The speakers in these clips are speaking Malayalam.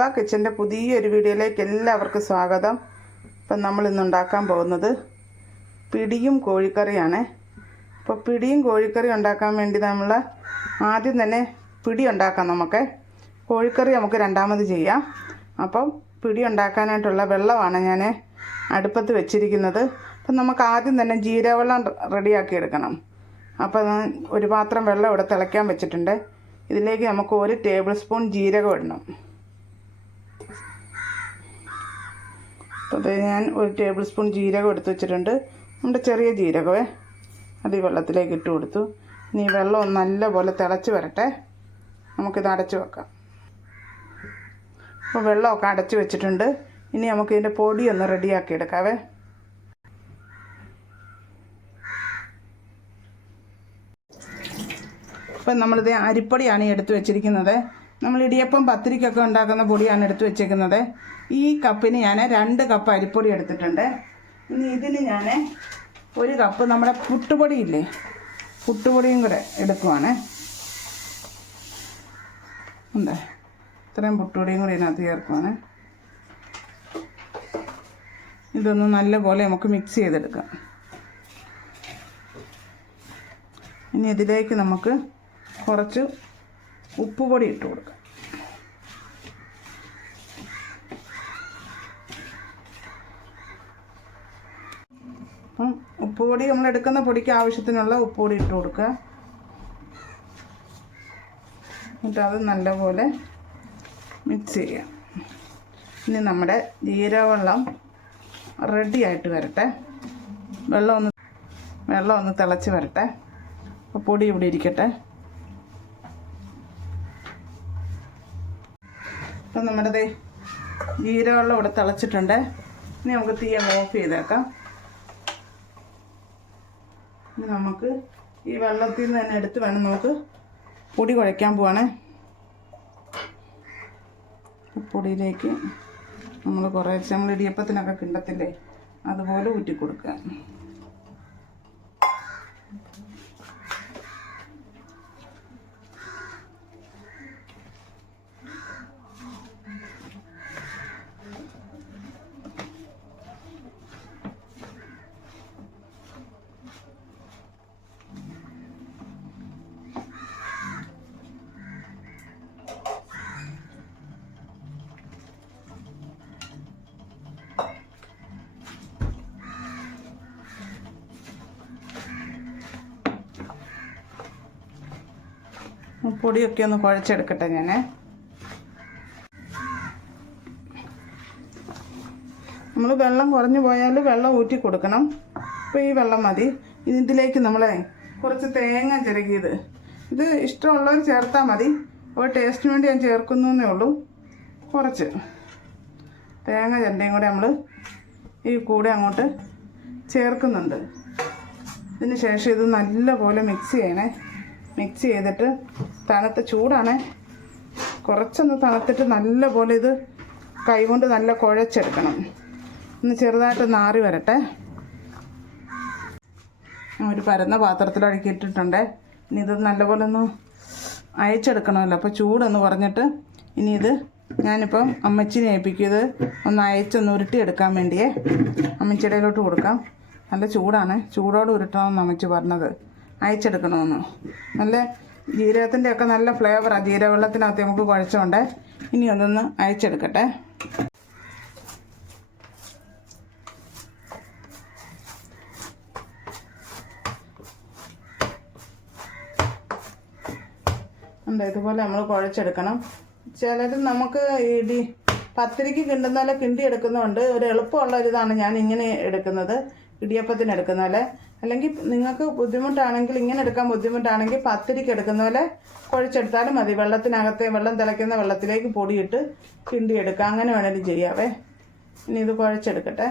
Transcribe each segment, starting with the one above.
മൽബ കിച്ചന്റെ പുതിയൊരു വീഡിയോയിലേക്ക് എല്ലാവർക്കും സ്വാഗതം. ഇപ്പം നമ്മൾ ഇന്ന് ഉണ്ടാക്കാൻ പോകുന്നത് പിടിയും കോഴിക്കറിയാണ്. അപ്പോൾ പിടിയും കോഴിക്കറി ഉണ്ടാക്കാൻ വേണ്ടി നമ്മൾ ആദ്യം തന്നെ പിടി ഉണ്ടാക്കാം നമുക്ക്. കോഴിക്കറി നമുക്ക് രണ്ടാമത് ചെയ്യാം. അപ്പം പിടി ഉണ്ടാക്കാനായിട്ടുള്ള വെള്ളമാണ് ഞാൻ അടുപ്പത്ത് വെച്ചിരിക്കുന്നത്. അപ്പം നമുക്ക് ആദ്യം തന്നെ ജീരവെള്ളം റെഡിയാക്കി എടുക്കണം. അപ്പോൾ ഒരു പാത്രം വെള്ളം ഇവിടെ തിളയ്ക്കാൻ വെച്ചിട്ടുണ്ട്. ഇതിലേക്ക് നമുക്ക് ഒരു ടേബിൾ സ്പൂൺ ജീരകം ഇടണം. അപ്പോൾ അത് ഞാൻ ഒരു ടേബിൾ സ്പൂൺ ജീരകം എടുത്ത് വെച്ചിട്ടുണ്ട്. നമ്മുടെ ചെറിയ ജീരകമേ അത് ഈ വെള്ളത്തിലേക്ക് ഇട്ട് കൊടുത്തു. ഇനി വെള്ളം നല്ലപോലെ തിളച്ച് വരട്ടെ. നമുക്കിത് അടച്ച് വെക്കാം. അപ്പോൾ വെള്ളമൊക്കെ അടച്ച് വെച്ചിട്ടുണ്ട്. ഇനി നമുക്ക് ഇതിന്റെ പൊടി ഒന്ന് റെഡിയാക്കി എടുക്കാവേ. അപ്പം നമ്മളിത് അരിപ്പൊടിയാണ് എടുത്ത് വെച്ചിരിക്കുന്നത്. നമ്മൾ ഇടിയപ്പം പത്തിരിക്കൊക്കെ ഉണ്ടാക്കുന്ന പൊടിയാണ് എടുത്ത് വെച്ചേക്കുന്നത്. ഈ കപ്പിന് ഞാൻ രണ്ട് കപ്പ് അരിപ്പൊടി എടുത്തിട്ടുണ്ട്. ഇനി ഇതിന് ഞാൻ ഒരു കപ്പ് നമ്മുടെ പുട്ടുപൊടി ഇല്ലേ? പുട്ടുപൊടിയും കൂടെ എടുക്കുവാണ്. എന്താ ഇത്രയും പുട്ടുപൊടിയും കൂടി ഇതിനകത്ത് ചേർക്കുവാണ്. ഇതൊന്ന് നല്ലപോലെ നമുക്ക് മിക്സ് ചെയ്തെടുക്കാം. ഇനി ഇതിലേക്ക് നമുക്ക് കുറച്ച് ഉപ്പുപൊടി ഇട്ട് കൊടുക്കുക അപ്പം ഉപ്പുപൊടി നമ്മൾ എടുക്കുന്ന പൊടിക്ക് ആവശ്യത്തിനുള്ള ഉപ്പുപൊടി ഇട്ട് കൊടുക്കുക. എന്നിട്ട് അത് നല്ലപോലെ മിക്സ് ചെയ്യാം ഇനി നമ്മുടെ ജീരവെള്ളം റെഡി ആയിട്ട് വരട്ടെ. വെള്ളം ഒന്ന് വെള്ളം ഒന്ന് തിളച്ച് വരട്ടെ. അപ്പോൾ പൊടി ഇവിടെ ഇരിക്കട്ടെ. അപ്പം നമ്മുടെ ദേ ജീരകവെള്ളം ഇവിടെ തിളച്ചിട്ടുണ്ട്. ഇനി നമുക്ക് തീ ഓഫ് ചെയ്തേക്കാം. ഇനി നമുക്ക് ഈ വെള്ളത്തിൽ നിന്ന് തന്നെ എടുത്ത് വേണം നമുക്ക് പൊടി കുഴയ്ക്കാൻ പോവാണ്. പൊടിയിലേക്ക് നമ്മൾ കുറേശ്ശെ നമ്മൾ ഇടിയപ്പത്തിനൊക്കെ കിണ്ടത്തില്ലേ അതുപോലെ ഊറ്റി കൊടുക്കുക പൊടിയൊക്കെ ഒന്ന് കുഴച്ചെടുക്കട്ടെ ഞാൻ നമ്മൾ വെള്ളം കുറഞ്ഞു പോയാൽ വെള്ളം ഊറ്റി കൊടുക്കണം. അപ്പോൾ ഈ വെള്ളം മതി. ഇതിലേക്ക് നമ്മളെ കുറച്ച് തേങ്ങ ചിരകിയത്. ഇത് ഇഷ്ടമുള്ളവർ ചേർത്താൽ മതി. അപ്പോൾ ടേസ്റ്റിന് വേണ്ടി ഞാൻ ചേർക്കുന്നു എന്നേ ഉള്ളൂ. കുറച്ച് തേങ്ങ ചിരണ്ടയും കൂടെ നമ്മൾ ഈ കൂടെ അങ്ങോട്ട് ചേർക്കുന്നുണ്ട്. ഇതിന് ശേഷം ഇത് നല്ലപോലെ മിക്സ് ചെയ്യണേ. മിക്സ് ചെയ്തിട്ട് തണുത്ത ചൂടാണ്. കുറച്ചൊന്ന് തണുത്തിട്ട് നല്ലപോലെ ഇത് കൈകൊണ്ട് നല്ല കുഴച്ചെടുക്കണം. ഒന്ന് ചെറുതായിട്ട് നാറി വരട്ടെ. ഒരു പരന്ന പാത്രത്തിലൊഴുക്കി ഇട്ടിട്ടുണ്ട് ഇനി ഇത് നല്ലപോലെ ഒന്ന് അയച്ചെടുക്കണമല്ലോ. അപ്പോൾ ചൂടൊന്ന് കുറഞ്ഞിട്ട് ഇനി ഇത് ഞാനിപ്പം അമ്മച്ചിനെ ഏൽപ്പിക്കുന്നത് ഒന്ന് അയച്ചൊന്ന് ഉരുട്ടിയെടുക്കാൻ വേണ്ടിയേ അമ്മച്ചിടയിലോട്ട് കൊടുക്കാം. നല്ല ചൂടാണ്. ചൂടോട് ഉരുട്ടണമെന്ന് അമ്മച്ചി പറഞ്ഞത്. അയച്ചെടുക്കണമെന്ന്. നല്ല ജീരകത്തിന്റെ ഒക്കെ നല്ല ഫ്ലേവറാണ് ജീരകവെള്ളത്തിനകത്ത് നമുക്ക് കുഴച്ചോണ്ട്. ഇനി അതൊന്ന് അയച്ചെടുക്കട്ടെ ഉണ്ട്? ഇതുപോലെ നമ്മൾ കുഴച്ചെടുക്കണം. ചിലത് നമുക്ക് ഇടി പത്തിരിക്ക് കിണ്ടുന്ന കിണ്ടി എടുക്കുന്നതുകൊണ്ട് ഒരു എളുപ്പമുള്ള ഒരു ഇതാണ് ഞാൻ ഇങ്ങനെ എടുക്കുന്നത്. ഇടിയപ്പത്തിന് എടുക്കുന്ന പോലെ. അല്ലെങ്കിൽ നിങ്ങൾക്ക് ബുദ്ധിമുട്ടാണെങ്കിൽ ഇങ്ങനെ എടുക്കാൻ ബുദ്ധിമുട്ടാണെങ്കിൽ പത്തിരിക്ക് എടുക്കുന്ന പോലെ കുഴച്ചെടുത്താലും മതി. വെള്ളത്തിനകത്തെ വെള്ളം തിളയ്ക്കുന്ന വെള്ളത്തിലേക്ക് പൊടിയിട്ട് കിണ്ടി എടുക്കുക അങ്ങനെ വേണേലും ചെയ്യാവേ. ഇനി ഇത് കുഴച്ചെടുക്കട്ടെ.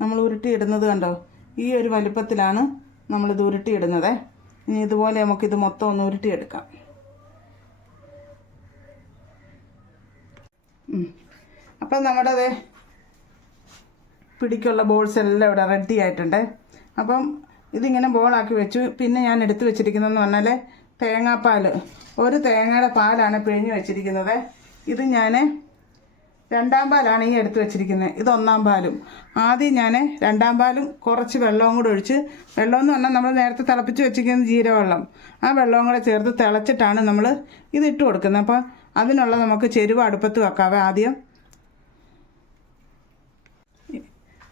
നമ്മൾ ഉരുട്ടി ഇടുന്നത് കണ്ടോ? ഈ ഒരു വലിപ്പത്തിലാണ് നമ്മളിത് ഉരുട്ടി ഇടുന്നത് ഇനി ഇതുപോലെ നമുക്കിത് മൊത്തം ഒന്ന് ഉരുട്ടിയെടുക്കാം. അപ്പം നമ്മുടെ അതെ പിടിക്കുള്ള ബോൾസ് എല്ലാം ഇവിടെ റെഡി ആയിട്ടുണ്ട്. അപ്പം ഇതിങ്ങനെ ബോളാക്കി വെച്ചു. പിന്നെ ഞാൻ എടുത്തു വെച്ചിരിക്കുന്നതെന്ന് പറഞ്ഞാൽ തേങ്ങാപ്പാൽ ഒരു തേങ്ങയുടെ പാലാണ് പിഴിഞ്ഞ് വെച്ചിരിക്കുന്നത്. ഇത് ഞാൻ രണ്ടാം പാലാണ് ഈ എടുത്ത് വെച്ചിരിക്കുന്നത് ഇത് ഒന്നാം പാലും. ആദ്യം ഞാൻ രണ്ടാം പാലും കുറച്ച് വെള്ളവും കൂടെ ഒഴിച്ച് വെള്ളം എന്ന് പറഞ്ഞാൽ നമ്മൾ നേരത്തെ തിളപ്പിച്ച് വെച്ചിരിക്കുന്ന ജീരവെള്ളം ആ വെള്ളവും കൂടെ ചേർത്ത് തിളച്ചിട്ടാണ് നമ്മൾ ഇത് ഇട്ട് കൊടുക്കുന്നത്. അപ്പോൾ അതിനുള്ള നമുക്ക് ചെരുവ അടുപ്പത്ത് വെക്കാവേ ആദ്യം.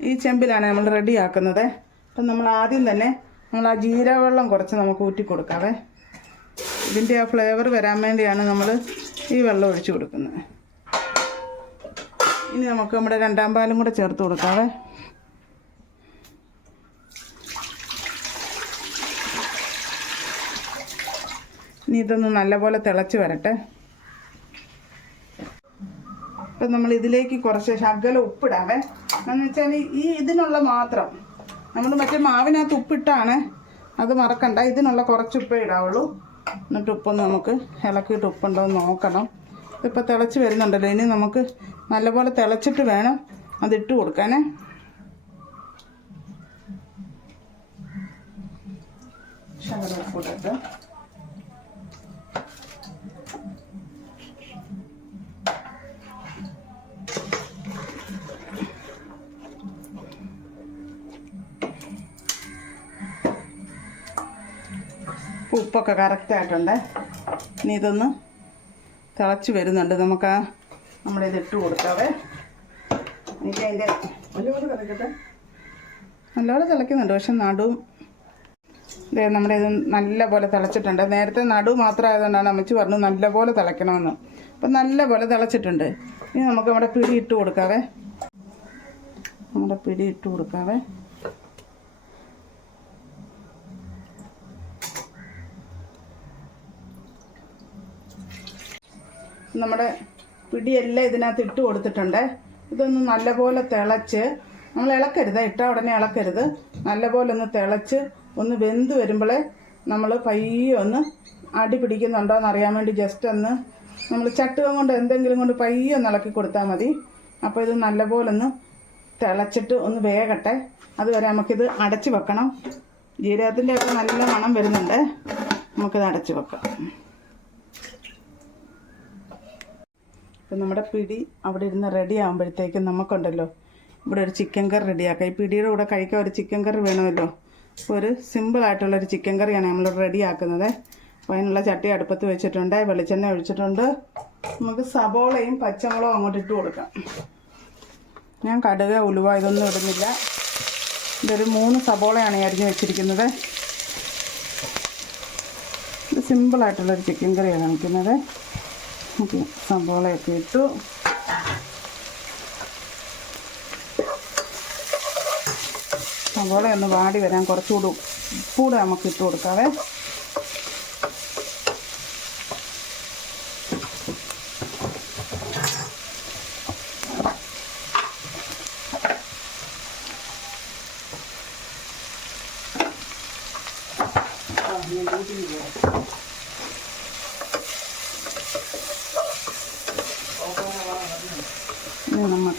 ഈ ചെമ്പിലാണ് നമ്മൾ റെഡിയാക്കുന്നത്. അപ്പം നമ്മൾ ആദ്യം തന്നെ നമ്മൾ ആ ജീരവെള്ളം കുറച്ച് നമുക്ക് ഊറ്റി കൊടുക്കാവേ. ഇതിന്റെ ആ ഫ്ലേവർ വരാൻ വേണ്ടിയാണ് നമ്മൾ ഈ വെള്ളം ഒഴിച്ച് കൊടുക്കുന്നത്. ഇനി നമുക്ക് നമ്മുടെ രണ്ടാം പാലും കൂടെ ചേർത്ത് കൊടുക്കാവേ. ഇനി ഇതൊന്ന് നല്ലപോലെ തിളച്ച് വരട്ടെ. ഇപ്പം നമ്മൾ ഇതിലേക്ക് കുറച്ച് ശകലം ഉപ്പിടാവേ. എന്ന് വെച്ചാൽ ഈ ഇതിനുള്ള മാത്രം നമ്മൾ മറ്റേ മാവിനകത്ത് ഉപ്പിട്ടാണ് അത് മറക്കണ്ട. ഇതിനുള്ള കുറച്ച് ഉപ്പേ ഇടാവുള്ളൂ. എന്നിട്ട് ഉപ്പൊന്ന് നമുക്ക് ഇളക്കിയിട്ട് ഉപ്പുണ്ടോ എന്ന് നോക്കണം. ഇപ്പം തിളച്ച് വരുന്നുണ്ടല്ലോ. ഇനി നമുക്ക് നല്ലപോലെ തിളച്ചിട്ട് വേണം അതിട്ട് കൊടുക്കാനേ. ശകലം ഉപ്പിട്ടിട്ട് ഉപ്പൊക്കെ കറക്റ്റായിട്ടുണ്ട് ഇനി ഇതൊന്ന് തിളച്ച് വരുന്നുണ്ട്. നമുക്ക് ആ നമ്മളിത് ഇട്ട് കൊടുക്കാവേ. എനിക്ക് അതിന്റെ നല്ലപോലെ തിളക്കട്ടെ. നല്ലപോലെ തിളയ്ക്കുന്നുണ്ട് പക്ഷെ നടുവും നമ്മുടെ ഇത് നല്ലപോലെ തിളച്ചിട്ടുണ്ട്. നേരത്തെ നടു മാത്രമായതുകൊണ്ടാണ് അമ്മച്ചി പറഞ്ഞു നല്ലപോലെ തിളയ്ക്കണമെന്ന് അപ്പം നല്ലപോലെ തിളച്ചിട്ടുണ്ട്. ഇനി നമുക്ക് നമ്മുടെ പിടി ഇട്ട് കൊടുക്കാവേ. നമ്മുടെ പിടി ഇട്ട് കൊടുക്കാവേ. നമ്മുടെ പിടിയെല്ലാം ഇതിനകത്ത് ഇട്ട് കൊടുത്തിട്ടുണ്ട്. ഇതൊന്ന് നല്ലപോലെ തിളച്ച് നമ്മൾ ഇളക്കരുത് ഇട്ട ഉടനെ ഇളക്കരുത്. നല്ലപോലെ ഒന്ന് തിളച്ച് ഒന്ന് വെന്ത് വരുമ്പോഴേ നമ്മൾ പയ്യെ ഒന്ന് അടി പിടിക്കുന്നുണ്ടോ എന്ന് അറിയാൻ വേണ്ടി ജസ്റ്റ് ഒന്ന് നമ്മൾ ചട്ടുകം കൊണ്ട് എന്തെങ്കിലും കൊണ്ട് പയ്യെ ഒന്ന് ഇളക്കി കൊടുത്താൽ മതി. അപ്പോൾ ഇത് നല്ലപോലെ ഒന്ന് തിളച്ചിട്ട് ഒന്ന് വേകട്ടെ. അതുവരെ നമുക്കിത് അടച്ചു വെക്കണം. ജീരകത്തിന്റെ ഒക്കെ നല്ല മണം വരുന്നുണ്ട്. നമുക്കിത് അടച്ചു വെക്കാം. ഇപ്പം നമ്മുടെ പിടി അവിടെ ഇരുന്ന് റെഡി ആകുമ്പോഴത്തേക്കും നമുക്കുണ്ടല്ലോ. ഇവിടെ ഒരു ചിക്കൻ കറി റെഡിയാക്കാം ഈ പിടിയുടെ കൂടെ കഴിക്കാൻ ഒരു ചിക്കൻ കറി വേണമല്ലോ. അപ്പോൾ ഒരു സിമ്പിളായിട്ടുള്ളൊരു ചിക്കൻ കറിയാണ് നമ്മൾ റെഡിയാക്കുന്നത് അപ്പോൾ അതിനുള്ള ചട്ടി അടുപ്പത്ത് വെച്ചിട്ടുണ്ട്. വെളിച്ചെണ്ണ ഒഴിച്ചിട്ടുണ്ട്. നമുക്ക് സബോളയും പച്ചമുളകും അങ്ങോട്ട് ഇട്ട് കൊടുക്കാം. ഞാൻ കടുക ഉലുവ ഇതൊന്നും ഇടുന്നില്ല. ഇതൊരു മൂന്ന് സബോളയാണ് അരിഞ്ഞ് വെച്ചിരിക്കുന്നത്. ഇത് സിമ്പിളായിട്ടുള്ളൊരു ചിക്കൻ കറിയാണ് കാണിക്കുന്നത് ഓക്കെ സവാളയൊക്കെ ഇട്ടു. ഒന്ന് വാടി വരാൻ കുറച്ചുകൂടി ഉപ്പൂടെ നമുക്ക് ഇട്ട് കൊടുക്കാവേ. ഇനി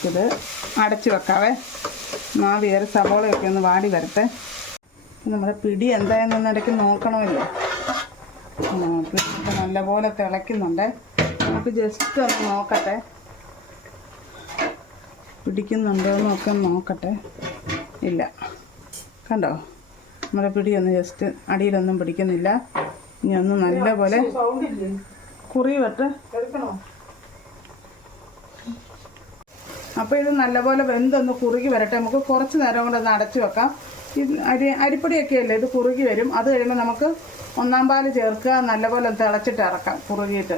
നമുക്കിത് അടച്ച് വെക്കാവേ. ആ വേറെ സവോളയൊക്കെ ഒന്ന് വാടി വരട്ടെ. നമ്മുടെ പിടി എന്തായെന്നൊന്ന് ഇടയ്ക്ക് നോക്കണമല്ലോ. പിടിയൊക്കെ നല്ലപോലെ തിളയ്ക്കുന്നുണ്ട്. നമുക്ക് ജസ്റ്റ് ഒന്ന് നോക്കട്ടെ. പിടിക്കുന്നുണ്ടോ എന്നൊക്കെ നോക്കട്ടെ. ഇല്ല. കണ്ടോ? നമ്മുടെ പിടി ഒന്ന് ജസ്റ്റ് അടിയിലൊന്നും പിടിക്കുന്നില്ല. ഇനി ഒന്ന് നല്ലപോലെ കുറി വെട്ട് അപ്പോൾ ഇത് നല്ലപോലെ വെന്തൊന്ന് കുറുകി വരട്ടെ. നമുക്ക് കുറച്ച് നേരം കൊണ്ട് അടച്ചു വെക്കാം. ഈ അരി അരിപ്പൊടിയൊക്കെ അല്ലേ ഇത് കുറുകി വരും. അത് കഴിയുമ്പോൾ നമുക്ക് ഒന്നാം പാൽ ചേർക്കുക നല്ലപോലെ ഒന്ന് തിളച്ചിട്ട് ഇറക്കാം കുറുകിയിട്ട്.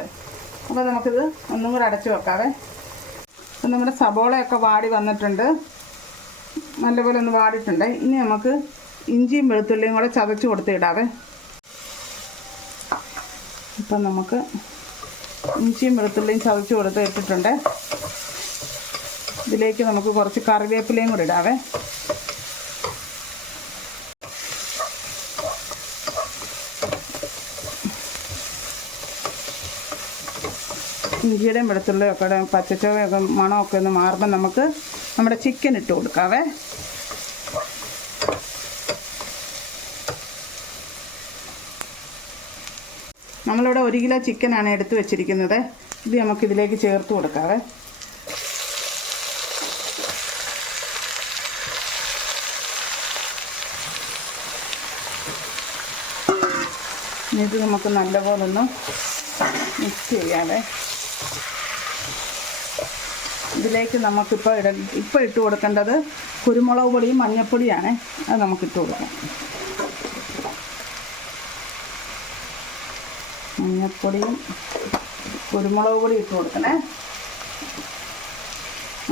അപ്പോൾ നമുക്കിത് ഒന്നും കൂടെ അടച്ചു വെക്കാവേ. അപ്പം നമ്മുടെ സബോളയൊക്കെ വാടി വന്നിട്ടുണ്ട്. നല്ലപോലെ ഒന്ന് വാടിയിട്ടുണ്ട്. ഇനി നമുക്ക് ഇഞ്ചിയും വെളുത്തുള്ളിയും കൂടെ ചതച്ച് കൊടുത്ത് ഇടാവേ. ഇപ്പം നമുക്ക് ഇഞ്ചിയും വെളുത്തുള്ളിയും ചതച്ച് കൊടുത്ത് ഇട്ടിട്ടുണ്ട്. ഇതിലേക്ക് നമുക്ക് കുറച്ച് കറിവേപ്പിലയും കൂടി ഇടാവേ. ഇഞ്ചിയുടെയും വെളുത്തുള്ളിയൊക്കെ പച്ചച്ചവയൊക്കെ മണമൊക്കെ ഒന്ന് മാറുമ്പോൾ നമുക്ക് നമ്മുടെ ചിക്കൻ ഇട്ട് കൊടുക്കാവേ. നമ്മളിവിടെ ഒരു കിലോ ചിക്കനാണ് എടുത്തു വെച്ചിരിക്കുന്നത്. ഇത് നമുക്ക് ഇതിലേക്ക് ചേർത്ത് കൊടുക്കാവേ. ഇത് നമുക്ക് നല്ലപോലെ ഒന്ന് മിക്സ് ചെയ്യാതെ ഇതിലേക്ക് നമുക്കിപ്പോൾ ഇട ഇപ്പോൾ ഇട്ട് കൊടുക്കേണ്ടത് കുരുമുളക് പൊടിയും മഞ്ഞൾപ്പൊടിയാണ് അത് നമുക്ക് ഇട്ട് കൊടുക്കാം. മഞ്ഞൾപ്പൊടിയും കുരുമുളക് പൊടി ഇട്ട് കൊടുക്കണേ.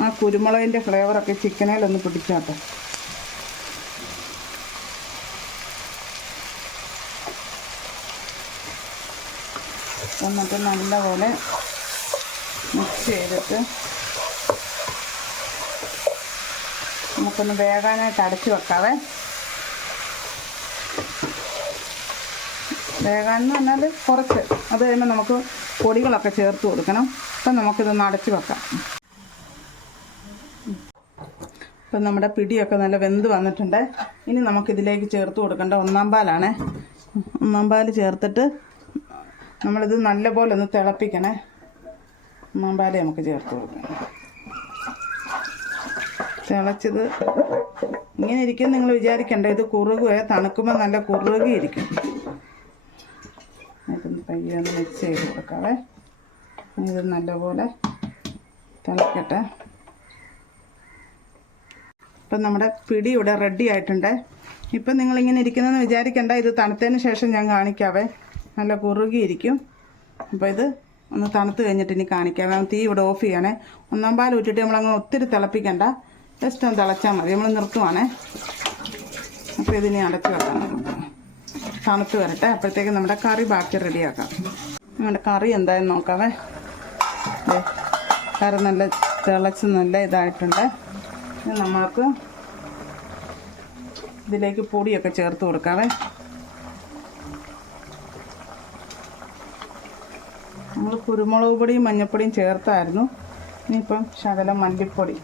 ആ കുരുമുളകിന്റെ ഫ്ലേവറൊക്കെ ചിക്കനേലൊന്ന് പിടിച്ചോട്ടെ. എന്നിട്ട് നല്ലപോലെ മിക്സ് ചെയ്തിട്ട് നമുക്കൊന്ന് വേകാനായിട്ട് അടച്ചു വെക്കാവേ. വേകാനെന്ന് പറഞ്ഞാൽ കുറച്ച്. അത് കഴിയുമ്പോൾ നമുക്ക് പൊടികളൊക്കെ ചേർത്ത് കൊടുക്കണം. അപ്പം നമുക്കിതൊന്ന് അടച്ചു വെക്കാം. ഇപ്പം നമ്മുടെ പിടിയൊക്കെ നല്ല വെന്ത് വന്നിട്ടുണ്ട്. ഇനി നമുക്കിതിലേക്ക് ചേർത്ത് കൊടുക്കേണ്ട ഒന്നാം പാലാണ്. ഒന്നാം പാൽ ചേർത്തിട്ട് നമ്മളിത് നല്ലപോലെ ഒന്ന് തിളപ്പിക്കണേ. മാമ്പാല നമുക്ക് ചേർത്ത് കൊടുക്കണം തിളച്ചത് ഇങ്ങനെ ഇരിക്കും നിങ്ങൾ വിചാരിക്കണ്ട. ഇത് കുറുകുക തണുക്കുമ്പോൾ നല്ല കുറുകിയിരിക്കും. ഇതൊന്ന് പയ്യെ ഒന്ന് മിക്സ് ചെയ്ത് കൊടുക്കാവേ. ഇത് നല്ലപോലെ തിളക്കട്ടെ. ഇപ്പം നമ്മുടെ പിടി ഇവിടെ റെഡി ആയിട്ടുണ്ട്. ഇപ്പം നിങ്ങളിങ്ങനെ ഇരിക്കുന്നതെന്ന് വിചാരിക്കണ്ട. ഇത് തണുത്തതിന് ശേഷം ഞാൻ കാണിക്കാവേ. നല്ല കുറുകിയിരിക്കും. അപ്പോൾ ഇത് ഒന്ന് തണുത്ത് കഴിഞ്ഞിട്ട് ഇനി കാണിക്കാം. തീ ഇവിടെ ഓഫ് ചെയ്യണേ. ഒന്നാം പാൽ ഊറ്റിട്ട് നമ്മളങ്ങ് ഒത്തിരി തിളപ്പിക്കണ്ട. ജസ്റ്റ് ഒന്ന് തിളച്ചാൽ മതി. നമ്മൾ നിർത്തുവാണേ. അപ്പോൾ ഇതിനി അടച്ച് വെക്കാം തണുത്ത് വരട്ടെ. അപ്പോഴത്തേക്ക് നമ്മുടെ കറി ബാക്കി റെഡിയാക്കാം. നമ്മുടെ കറി എന്തായാലും നോക്കാവേ. അതെ കറി നല്ല തിളച്ച് നല്ല ഇതായിട്ടുണ്ട്. നമ്മൾക്ക് ഇതിലേക്ക് പൊടിയൊക്കെ ചേർത്ത് കൊടുക്കാവേ. നമ്മൾ കുരുമുളക് പൊടിയും മഞ്ഞൾപ്പൊടിയും ചേർത്തായിരുന്നു. ഇനിയിപ്പം ശകലം മല്ലിപ്പൊടി.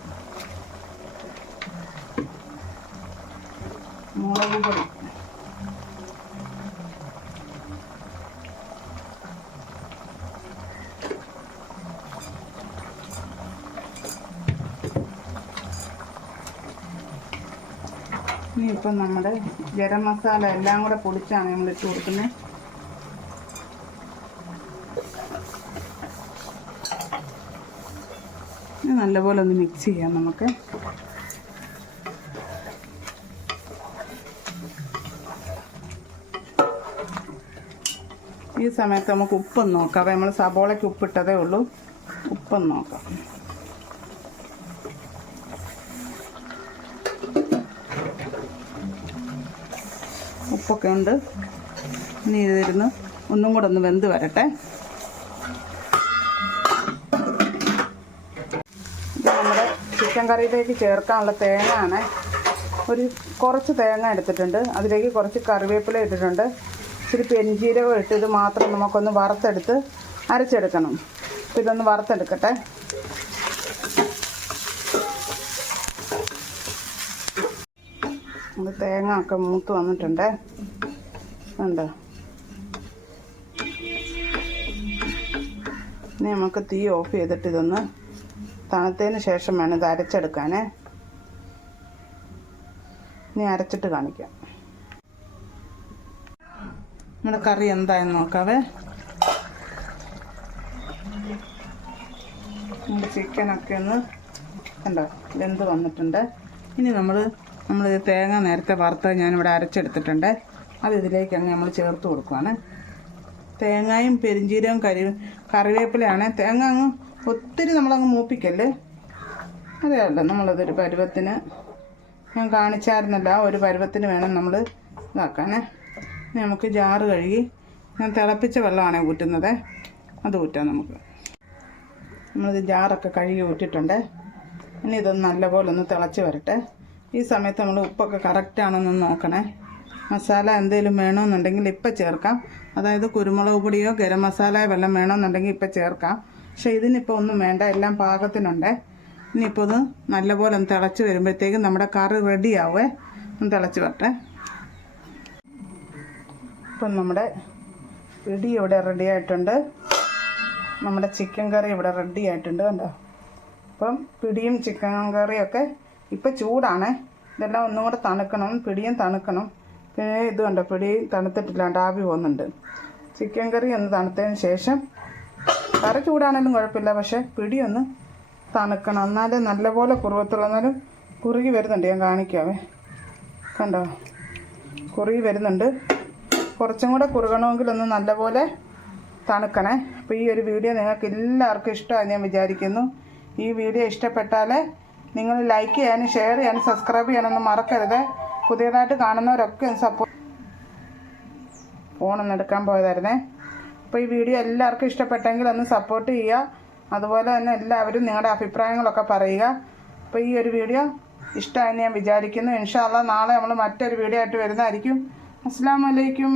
മുളക് പൊടി. ഇനിയിപ്പം നമ്മുടെ ഗരം മസാല എല്ലാം കൂടെ പൊടിച്ചാണ് നമ്മൾ ഇട്ട് കൊടുക്കുന്നത്. നല്ലപോലെ ഒന്ന് മിക്സ് ചെയ്യാം നമുക്ക്. ഈ സമയത്ത് നമുക്ക് ഉപ്പൊന്ന് നോക്കാം. അപ്പോൾ നമ്മൾ സബോളയ്ക്ക് ഉപ്പിട്ടതേ ഉള്ളൂ. ഉപ്പൊന്ന് നോക്കാം. ഉപ്പൊക്കെ ഉണ്ട്. ഇനി ഇതിരുന്ന് ഒന്നും കൂടെ ഒന്ന് വെന്ത് വരട്ടെ ഇത് നമ്മുടെ ചിക്കൻ കറിയിലേക്ക് ചേർക്കാനുള്ള തേങ്ങ ആണ് ഒരു കുറച്ച് തേങ്ങ എടുത്തിട്ടുണ്ട്. അതിലേക്ക് കുറച്ച് കറിവേപ്പില ഇട്ടിട്ടുണ്ട്. ഇച്ചിരി പെരിഞ്ചീരകം ഇട്ട് ഇത് മാത്രം നമുക്കൊന്ന് വറുത്തെടുത്ത് അരച്ചെടുക്കണം. അപ്പോൾ ഇതൊന്ന് വറുത്തെടുക്കട്ടെ. തേങ്ങ ഒക്കെ മൂത്ത് വന്നിട്ടുണ്ട്. ഉണ്ട് ഇനി നമുക്ക് തീ ഓഫ് ചെയ്തിട്ട് ഇതൊന്ന് തണുത്തതിന് ശേഷം വേണം ഇത് അരച്ചെടുക്കാനേ ഇനി അരച്ചിട്ട് കാണിക്കാം. നമ്മുടെ കറി എന്തായെന്ന് നോക്കാവേ. നമ്മുടെ ചിക്കനൊക്കെ ഒന്ന് കണ്ടോ വെന്ത് വന്നിട്ടുണ്ട്. ഇനി നമ്മൾ നമ്മൾ തേങ്ങ നേരത്തെ വറുത്ത് ഞാനിവിടെ അരച്ചെടുത്തിട്ടുണ്ട്. അത് ഇതിലേക്ക് അങ്ങ് നമ്മൾ ചേർത്ത് കൊടുക്കുവാണ്. തേങ്ങയും പെരിഞ്ചീരവും കരി കറിവേപ്പിലയാണ്. തേങ്ങ അങ്ങ് ഒത്തിരി നമ്മളങ്ങ് മൂപ്പിക്കല്ലേ? അതെയല്ല നമ്മളതൊരു പരുവത്തിന് ഞാൻ കാണിച്ചായിരുന്നല്ലോ ഒരു പരുവത്തിന് വേണം നമ്മൾ ഇതാക്കാനേ. നമുക്ക് ജാറ് കഴുകി ഞാൻ തിളപ്പിച്ച വെള്ളമാണ് ഊറ്റുന്നത്. അത് ഊറ്റാം നമുക്ക്. നമ്മളിത് ജാറൊക്കെ കഴുകി ഊറ്റിട്ടുണ്ട്. ഇനി ഇതൊന്ന് നല്ലപോലെ ഒന്ന് തിളച്ച് വരട്ടെ. ഈ സമയത്ത് നമ്മൾ ഉപ്പൊക്കെ കറക്റ്റ് ആണെന്ന് നോക്കണേ. മസാല എന്തെങ്കിലും വേണമെന്നുണ്ടെങ്കിൽ ഇപ്പം ചേർക്കാം. അതായത് കുരുമുളക് പൊടിയോ ഗരം മസാലയോ വല്ലതും വേണമെന്നുണ്ടെങ്കിൽ ഇപ്പം ചേർക്കാം. പക്ഷേ ഇതിനിപ്പോൾ ഒന്നും വേണ്ട എല്ലാം പാകത്തിനുണ്ട്. ഇനിയിപ്പോൾ ഇത് നല്ലപോലെ ഒന്ന് തിളച്ച് വരുമ്പോഴത്തേക്കും നമ്മുടെ കറി റെഡിയാവേ ഒന്ന് തിളച്ച് വരട്ടെ. ഇപ്പം നമ്മുടെ ഇടി ഇവിടെ റെഡി ആയിട്ടുണ്ട്. നമ്മുടെ ചിക്കൻ കറി ഇവിടെ റെഡി ആയിട്ടുണ്ട് കണ്ടോ? അപ്പം പിടിയും ചിക്കൻ കറിയൊക്കെ ഇപ്പം ചൂടാണ്. ഇതെല്ലാം ഒന്നും കൂടെ തണുക്കണം പിടിയും തണുക്കണം. പിന്നെ ഇത് കണ്ടോ പിടി തണുത്തിട്ടില്ലാണ്ട് ആവി പോകുന്നുണ്ട്. ചിക്കൻ കറി ഒന്ന് തണുത്തതിന് ശേഷം കറി ചൂടാണെങ്കിലും കുഴപ്പമില്ല പക്ഷേ പിടിയൊന്ന് തണുക്കണം. എന്നാലേ നല്ലപോലെ കുറുവത്തുള്ളൂ എന്നാലും കുറുകി വരുന്നുണ്ട്. ഞാൻ കാണിക്കാവേ. കണ്ടോ? കുറുകി വരുന്നുണ്ട്. കുറച്ചും കൂടെ കുറുകണമെങ്കിൽ ഒന്ന് നല്ലപോലെ തണുക്കണേ. അപ്പോൾ ഈ ഒരു വീഡിയോ നിങ്ങൾക്ക് എല്ലാവർക്കും ഇഷ്ടമായി ഞാൻ വിചാരിക്കുന്നു. ഈ വീഡിയോ ഇഷ്ടപ്പെട്ടാൽ നിങ്ങൾ ലൈക്ക് ചെയ്യാനും ഷെയർ ചെയ്യാനും സബ്സ്ക്രൈബ് ചെയ്യാനൊന്നും മറക്കരുത്. പുതിയതായിട്ട് കാണുന്നവരൊക്കെ സപ്പോർട്ട് ഫോണൊന്നെടുക്കാൻ പോയതായിരുന്നേ. അപ്പോൾ ഈ വീഡിയോ എല്ലാവർക്കും ഇഷ്ടപ്പെട്ടെങ്കിൽ ഒന്ന് സപ്പോർട്ട് ചെയ്യുക. അതുപോലെ തന്നെ എല്ലാവരും നിങ്ങളുടെ അഭിപ്രായങ്ങളൊക്കെ പറയുക. അപ്പോൾ ഈ ഒരു വീഡിയോ ഇഷ്ടമായെന്ന് ഞാൻ വിചാരിക്കുന്നു. ഇൻഷാല്ല നാളെ നമ്മൾ മറ്റൊരു വീഡിയോ ആയിട്ട് വരുന്നതായിരിക്കും. അസ്സാം വലൈക്കും